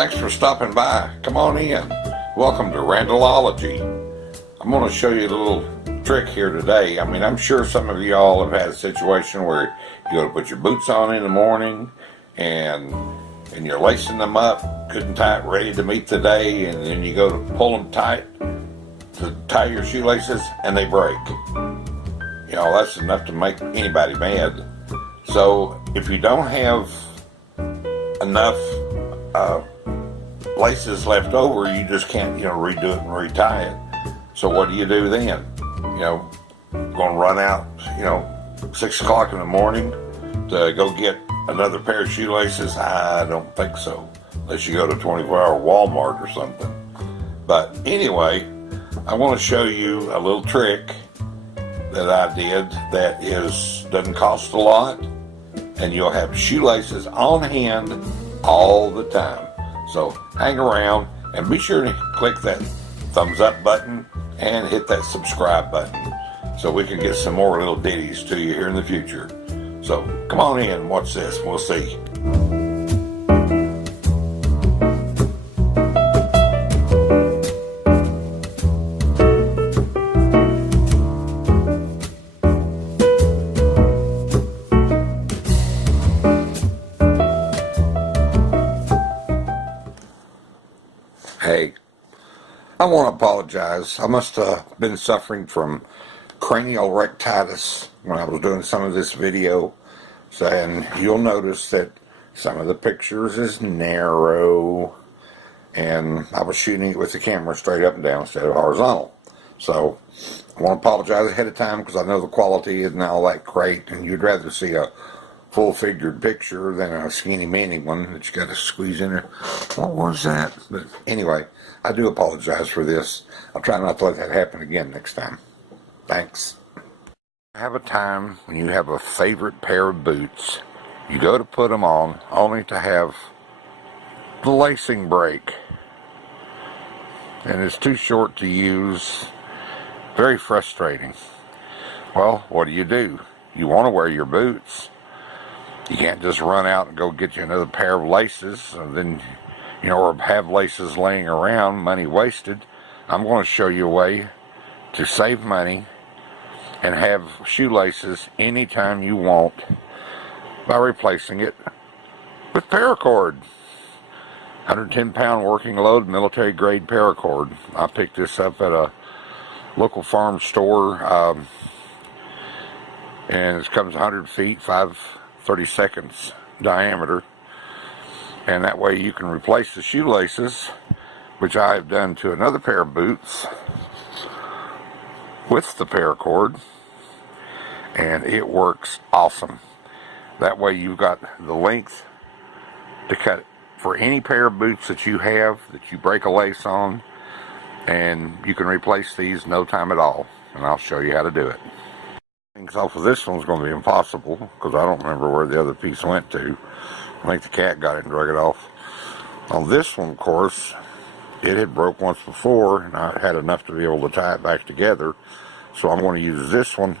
Thanks for stopping by. Come on in. Welcome to Randallology. I'm going to show you a little trick here today. I mean, I'm sure some of y'all have had a situation where you go to put your boots on in the morning and you're lacing them up good and tight, ready to meet the day, and then you go to pull them tight to tie your shoelaces and they break. You know, that's enough to make anybody mad. So if you don't have enough laces left over, you just can't, redo it and retie it. So what do you do then? Going to run out, 6 o'clock in the morning to go get another pair of shoelaces? I don't think so, unless you go to 24-hour Walmart or something. But anyway, I want to show you a little trick that I did that doesn't cost a lot, and you'll have shoelaces on hand all the time. So hang around and be sure to click that thumbs up button and hit that subscribe button so we can get some more little ditties to you here in the future. So come on in and watch this. We'll see. Hey, I want to apologize. I must have been suffering from cranial rectitis when I was doing some of this video. So, and you'll notice that some of the pictures is narrow, and I was shooting it with the camera straight up and down instead of horizontal. So I want to apologize ahead of time because I know the quality isn't all that great, and you'd rather see a full-figured picture than a skinny-mini one that you got to squeeze in there. What was that? But anyway, I do apologize for this. I'll try not to let that happen again next time. Thanks. Have a time when you have a favorite pair of boots. You go to put them on only to have the lacing break, and it's too short to use. Very frustrating. Well, what do? You want to wear your boots. You can't just run out and go get you another pair of laces and then, or have laces laying around, money wasted. I'm going to show you a way to save money and have shoelaces anytime you want by replacing it with PARACORD. 110-pound working load, military grade PARACORD. I picked this up at a local farm store, and it comes 100 feet, 30 seconds diameter, and that way you can replace the shoelaces, which I have done to another pair of boots with the PARACORD, and it works awesome. That way you've got the length to cut for any pair of boots that you have that you break a lace on, and you can replace these no time at all, and I'll show you how to do it. Things off of this one's going to be impossible because I don't remember where the other piece went to. I think the cat got it and drug it off. On this one, of course, it had broke once before, and I had enough to be able to tie it back together. So I'm going to use this one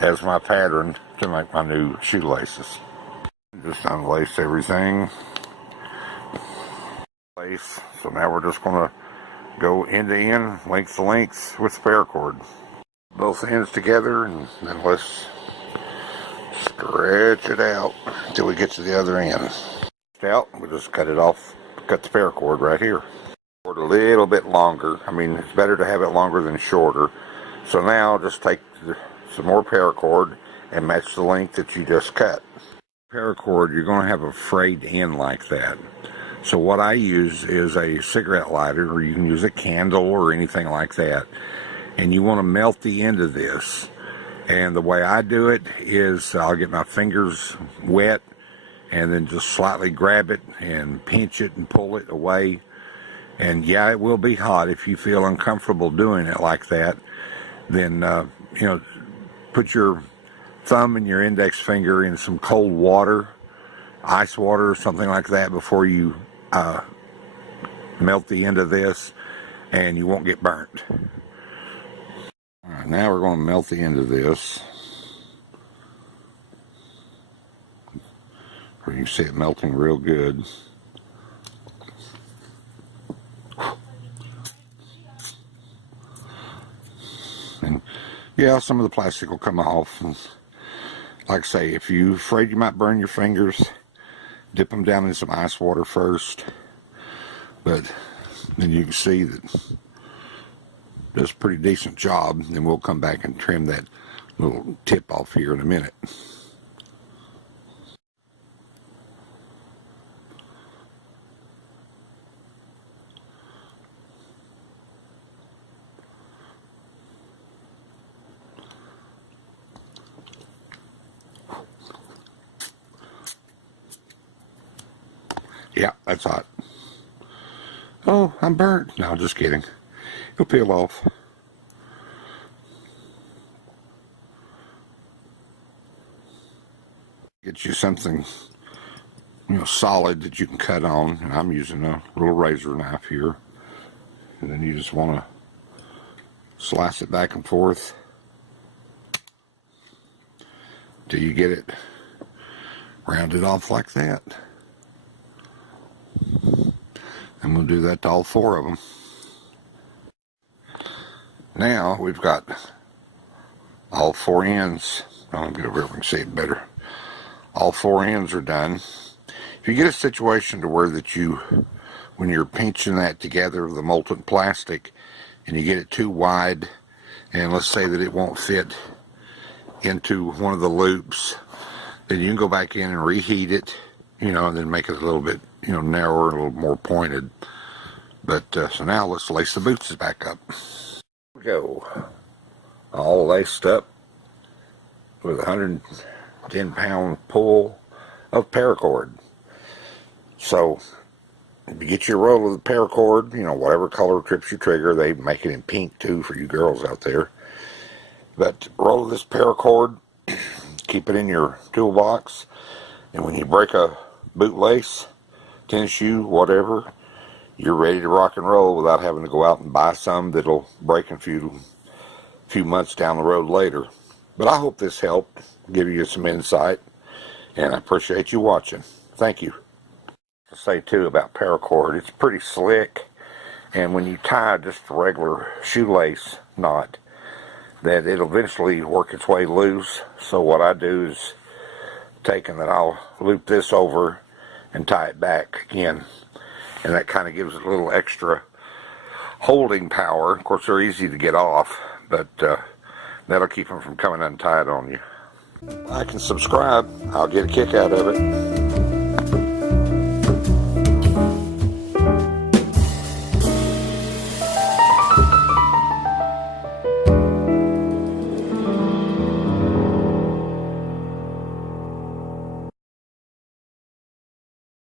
as my pattern to make my new shoelaces. Just unlace everything. Lace. So now we're just going to go end to end, length to length with the PARACORD. Both ends together, and then let's stretch it out until we get to the other end. Out, we just cut it off, cut the PARACORD right here. A little bit longer. I mean, it's better to have it longer than shorter. So now just take some more PARACORD and match the length that you just cut. PARACORD, you're going to have a frayed end like that. So what I use is a cigarette lighter, or you can use a candle or anything like that. And you want to melt the end of this. And the way I do it is I'll get my fingers wet and then just slightly grab it and pinch it and pull it away. And yeah, it will be hot. If you feel uncomfortable doing it like that, then put your thumb and your index finger in some cold water, ice water or something like that, before you melt the end of this, and you won't get burnt. Alright, now we're going to melt the end of this. Where you can see it melting real good. yeah, some of the plastic will come off. And like I say, if you're afraid you might burn your fingers, dip them down in some ice water first. But then you can see that it does a pretty decent job. Then we'll come back and trim that little tip off here in a minute. Yeah, that's hot. Oh, I'm burnt. No, just kidding. It'll peel off. Get you something, solid that you can cut on. And I'm using a little razor knife here. And then you just want to slice it back and forth till you get it rounded off like that. And we'll do that to all 4 of them. Now we've got all 4 ends. I'll get over here, we can see it better. All 4 ends are done. If you get a situation to where that when you're pinching that together, the molten plastic, and you get it too wide, and let's say that it won't fit into one of the loops, then you can go back in and reheat it, and then make it a little bit, narrower, a little more pointed. But so now let's lace the boots back up. Here we go, all laced up with 110-pound pull of paracord. So if you get your roll of the paracord, whatever color trips your trigger, they make it in pink too for you girls out there. But roll this paracord, keep it in your toolbox, and when you break a bootlace, tennis shoe, whatever, you're ready to rock and roll without having to go out and buy some that'll break in a few months down the road later. But I hope this helped give you some insight, and I appreciate you watching. Thank you. To say too about paracord, it's pretty slick, and when you tie just a regular shoelace knot, that it'll eventually work its way loose. So what I do is I'll loop this over and tie it back again, and that kind of gives it a little extra holding power. Of course, they're easy to get off, but that'll keep them from coming untied on you. Like and subscribe. I'll get a kick out of it.